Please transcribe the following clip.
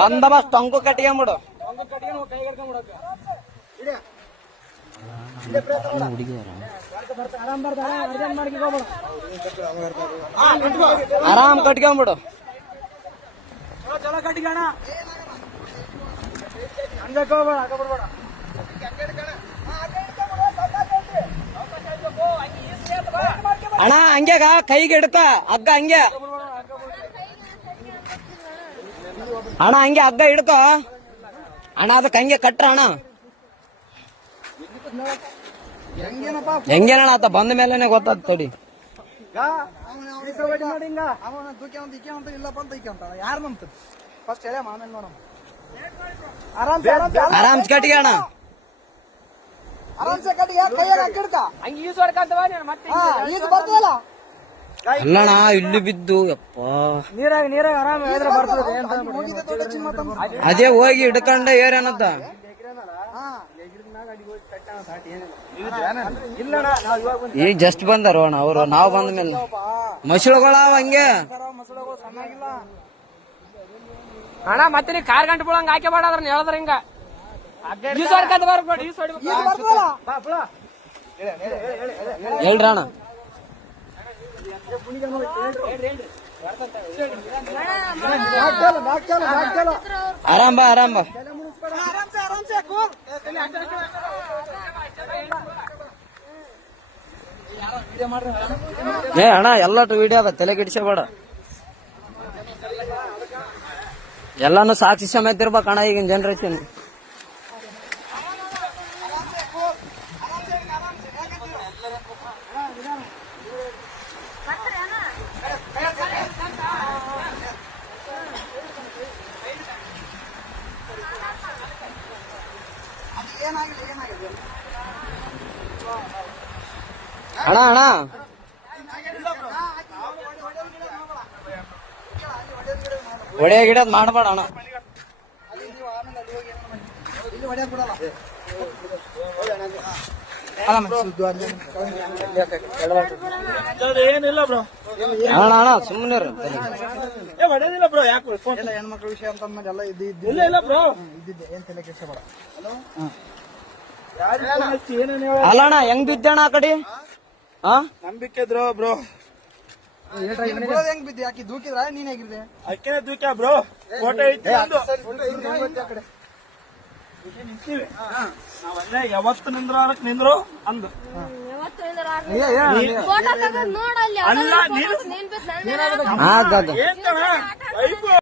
ಬಂದೋಬಸ್ತ್ ಟೊಂಕು ಕಟ್ಕೊಂಬಿಡು. ಆರಾಮ್ ಕಟ್ಕೊಂಬಿಡು. ಅಣ್ಣ ಹಂಗ್ಯಾಗ ಕೈಗೆ ಹಿಡ್ಕ ಹಗ್ಗ ಹಂಗೆ ಅಣ್ಣ ಹಂಗೆ ಹಗ್ಗ ಹಿಡ್ಕ ಅಣ್ಣ ಅದಕ್ಕೆ ಹಂಗೆ ಕಟ್ರ ಅಣ್ಣ. ಹೆಂಗೇನಣ್ಣ ಆತ ಬಂದ ಮೇಲೆನೆ ಗೊತ್ತಾದ ತಡಿ. ಆರಾಮ್ಸ್ ಕಟ್ಟಿಗೆ ಅಣ್ಣ. ಅಲ್ಲಣ್ಣ ಇಲ್ಲಿ ಬಿದ್ದು ಯಪ್ಪ ಅದೇ ಹೋಗಿ ಹಿಡ್ಕೊಂಡ ಏರೇನತ್ತ ಈಗ ಜಸ್ಟ್ ಬಂದಾರ ಅಣ್ಣ ಅವರು. ನಾವು ಬಂದ ಮೇಲೆ ಮಸಳುಗಳ ಹಂಗೆ ಅಣ್ಣ ಮತ್ತೆ ನೀ ಕಾರ್ ಗಂಟೆ ಬಿಡಂಗ ಹಾಕಿ ಬೇಡ ಅದ್ರ ಹೇಳಿದ್ರ ಹಿಂಗ ಹೇಳ್ರ ಅಣ್ಣ. ಆರಾಮ್ ಬಾ ಆರಾಮ್ ಬಾ. ಏ ಅಣ್ಣ ಎಲ್ಲಟು ವಿಡಿಯೋ ಅದ, ತಲೆ ಕೆಡಿಸಬೇಡ. ಎಲ್ಲಾನು ಸಾಕ್ಷಿ ಸಮೇತ ಇರ್ಬೇಕು ಅಣ್ಣ ಈಗಿನ ಜನರೇಷನ್. ಅಣ್ಣ ಅಣ್ಣ ಒಡೆ ಗಿಡದ್ ಮಾಡಬೇಡ ಅಣ್ಣ. ಏನಿಲ್ಲ ಬ್ರೋ, ಅಣ್ಣ ಅಣ್ಣ ಸುಮ್ಮನೆ ಹೊಡೆದಿಲ್ಲ ಬ್ರೋ. ಯಾಕೆ ಹೆಣ್ಮಕ್ಳ ವಿಷಯ ಅಂತ ಎಲ್ಲ ಇಲ್ಲ ಬ್ರೋ, ಇದ್ದಿದ್ದೆ. ಏನ್ ತಲೆ ಕೆಡಿಸಬೇಡ. ಅಲ್ಲ ಅಣ್ಣ ಹೆಂಗ್ ಬಿದ್ದಣ್ಣ ಆ ಕಡೆ? ನಂಬಿಕೆ ಇದ್ರು ಬ್ರೋ. ಹೆಂಗ್ ಬಿದ್ದೆ? ಯಾಕೆ ದೂಕಿದ್ರ ನೀನ್ ಹೇಗಿದ್ದೆ? ಅಕ್ಕೇನೆ ದೂಕ್ಯ ಬ್ರೋ. ಫೋಟೋ ಐತಿ ನಿಂತೀವಿ ನಾವಲ್ಲೇ. ಯಾವತ್ತು ನಿಂದ್ರು ಅಂದು ಅಲ್ಲ